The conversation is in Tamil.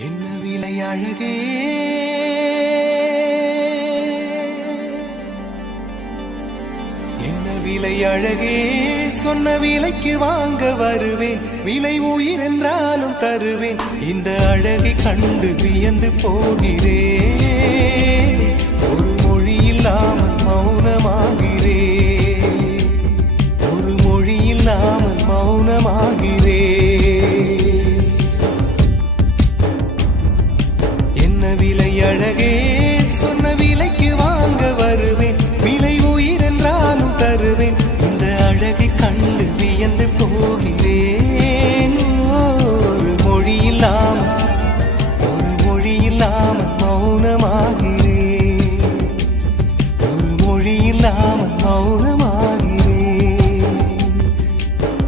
என்ன விலை அழகே, என்ன விலை அழகே, சொன்ன விலைக்கு வாங்க வருவேன். விலை உயிர் என்றாலும் தருவேன். இந்த அழகை கண்டு வியந்து போகிறேன். ஒரு மொழி இல்லாமல் மௌனமாகிறேன். ஒரு மொழி இல்லாமல் மௌனமாகிறேன்.